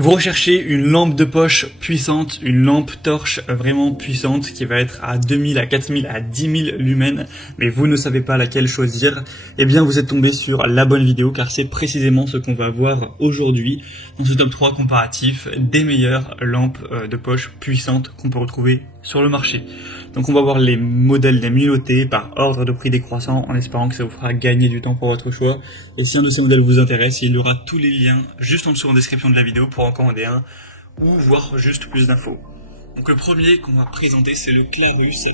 Vous recherchez une lampe de poche puissante, une lampe torche vraiment puissante qui va être à 2000, à 4000, à 10 000 lumens, mais vous ne savez pas laquelle choisir, eh bien vous êtes tombé sur la bonne vidéo car c'est précisément ce qu'on va voir aujourd'hui dans ce top 3 comparatif des meilleures lampes de poche puissantes qu'on peut retrouver sur le marché. Donc on va voir les modèles des milotés par ordre de prix décroissant en espérant que ça vous fera gagner du temps pour votre choix. Et si un de ces modèles vous intéresse, il y aura tous les liens juste en dessous en description de la vidéo pour en commander un ou voir juste plus d'infos. Donc le premier qu'on va présenter c'est le Clarus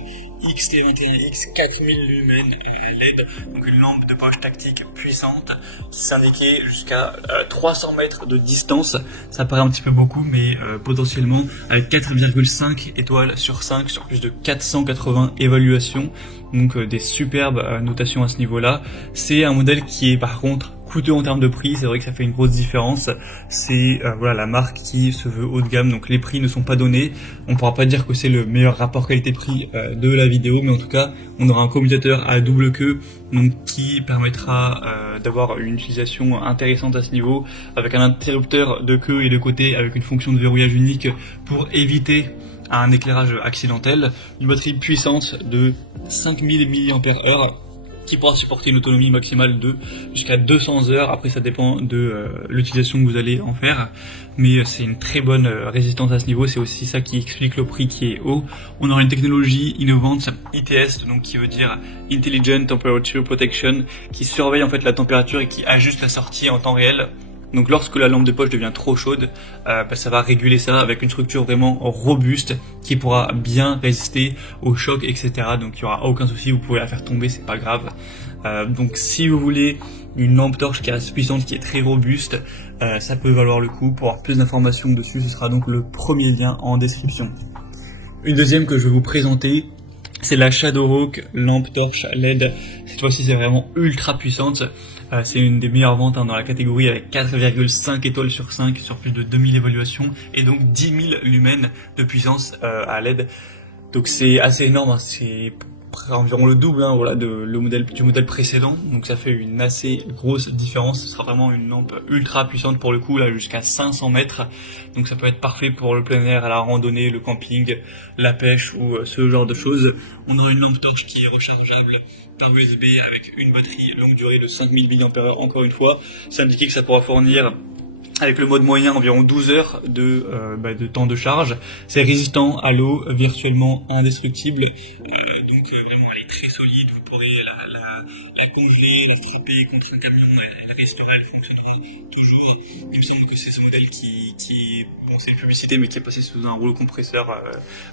XT21X 4000 lumens LED, donc une lampe de poche tactique puissante qui s'indiquait jusqu'à 300 mètres de distance. Ça paraît un petit peu beaucoup mais potentiellement avec 4,5 étoiles sur 5 sur plus de 480 évaluations, donc des superbes notations à ce niveau là. C'est un modèle qui est par contre coûteux en termes de prix, c'est vrai que ça fait une grosse différence. C'est voilà la marque qui se veut haut de gamme, donc les prix ne sont pas donnés. On pourra pas dire que c'est le meilleur rapport qualité-prix de la vidéo, mais en tout cas on aura un commutateur à double queue donc qui permettra d'avoir une utilisation intéressante à ce niveau, avec un interrupteur de queue et de côté avec une fonction de verrouillage unique pour éviter un éclairage accidentel, une batterie puissante de 5000 mAh qui pourra supporter une autonomie maximale de jusqu'à 200 heures. Après ça dépend de l'utilisation que vous allez en faire, mais c'est une très bonne résistance à ce niveau. C'est aussi ça qui explique le prix qui est haut. On aura une technologie innovante ITS, donc qui veut dire Intelligent Temperature Protection, qui surveille en fait la température et qui ajuste la sortie en temps réel. Donc lorsque la lampe de poche devient trop chaude, ça va réguler ça avec une structure vraiment robuste qui pourra bien résister aux chocs, etc. Donc il n'y aura aucun souci, vous pouvez la faire tomber, c'est pas grave. Donc si vous voulez une lampe torche qui est assez puissante, qui est très robuste, ça peut valoir le coup. Pour avoir plus d'informations dessus, ce sera donc le premier lien en description. Une deuxième que je vais vous présenter, c'est la Shadowhawk lampe torche LED. Cette fois-ci c'est vraiment ultra puissante. C'est une des meilleures ventes dans la catégorie avec 4,5 étoiles sur 5 sur plus de 2000 évaluations et donc 10 000 lumens de puissance à LED. Donc c'est assez énorme, c'est environ le double voilà, du modèle précédent, donc ça fait une assez grosse différence. Ce sera vraiment une lampe ultra puissante pour le coup, là jusqu'à 500 mètres, donc ça peut être parfait pour le plein air, la randonnée, le camping, la pêche ou ce genre de choses. On aura une lampe torche qui est rechargeable par USB avec une batterie longue durée de 5000 mAh. Encore une fois, c'est indiqué que ça pourra fournir avec le mode moyen environ 12 heures de temps de charge. C'est résistant à l'eau, virtuellement indestructible, donc vraiment elle est très solide. Vous pourrez la congeler, la frapper contre un camion, elle restera, elle fonctionnera toujours. Il me semble que c'est ce modèle qui bon c'est une publicité mais qui est passé sous un rouleau compresseur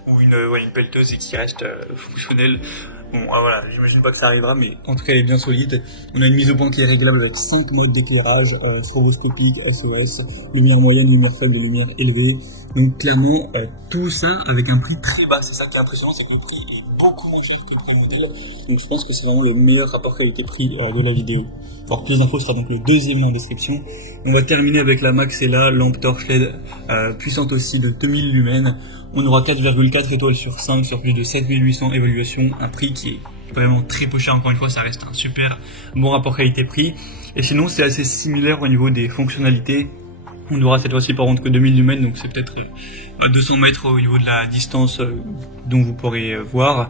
ou une pelleteuse et qui reste fonctionnelle. Bon voilà, j'imagine pas que ça arrivera, mais en tout cas elle est bien solide. On a une mise au point qui est réglable avec 5 modes d'éclairage, stroboscopique, SOS, lumière moyenne, lumière faible, lumière élevée. Donc clairement tout ça avec un prix très bas, c'est ça qui est impressionnant, c'est que le prix est beaucoup moins cher que le pré-modèle. Donc je pense que c'est vraiment le meilleur rapport qualité-prix de la vidéo. Pour plus d'infos, ce sera donc le deuxième lien en description. On va terminer avec la Maxella lampe torche LED puissante aussi de 2000 lumens. On aura 4,4 étoiles sur 5 sur plus de 7800 évaluations, un prix qui est vraiment très peu cher. Encore une fois, ça reste un super bon rapport qualité-prix. Et sinon, c'est assez similaire au niveau des fonctionnalités. On aura cette fois-ci par contre que 2000 lumens, donc c'est peut-être à 200 mètres au niveau de la distance dont vous pourrez voir.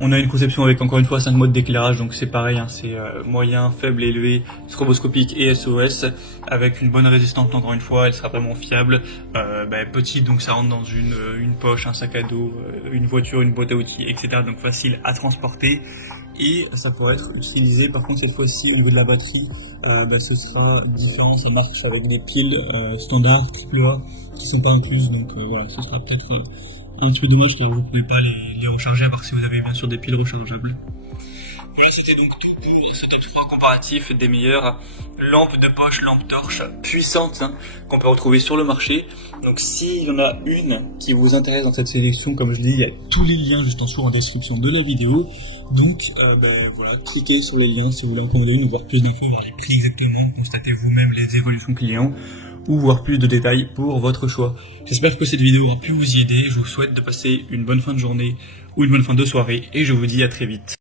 On a une conception avec encore une fois 5 modes d'éclairage, donc c'est pareil, c'est moyen, faible, élevé, stroboscopique et SOS, avec une bonne résistance encore une fois, elle sera vraiment fiable, petite, donc ça rentre dans une poche, un sac à dos, une voiture, une boîte à outils, etc. Donc facile à transporter. Et ça pourrait être utilisé par contre cette fois-ci au niveau de la batterie, ce sera différent, ça marche avec des piles standards AAA qui sont pas incluses, donc voilà, ce sera peut-être un petit peu dommage car vous ne pouvez pas les recharger à part si vous avez bien sûr des piles rechargeables. Voilà, c'était donc tout pour ce top 3 comparatif des meilleures lampes de poche, lampes torches puissantes qu'on peut retrouver sur le marché. Donc s'il y en a une qui vous intéresse dans cette sélection, comme je dis, il y a tous les liens juste en dessous en description de la vidéo. Donc voilà, cliquez sur les liens si vous voulez en commander une, voir plus d'infos, voir les prix exactement, constatez vous-même les évolutions clients ou voir plus de détails pour votre choix. J'espère que cette vidéo aura pu vous y aider. Je vous souhaite de passer une bonne fin de journée ou une bonne fin de soirée et je vous dis à très vite.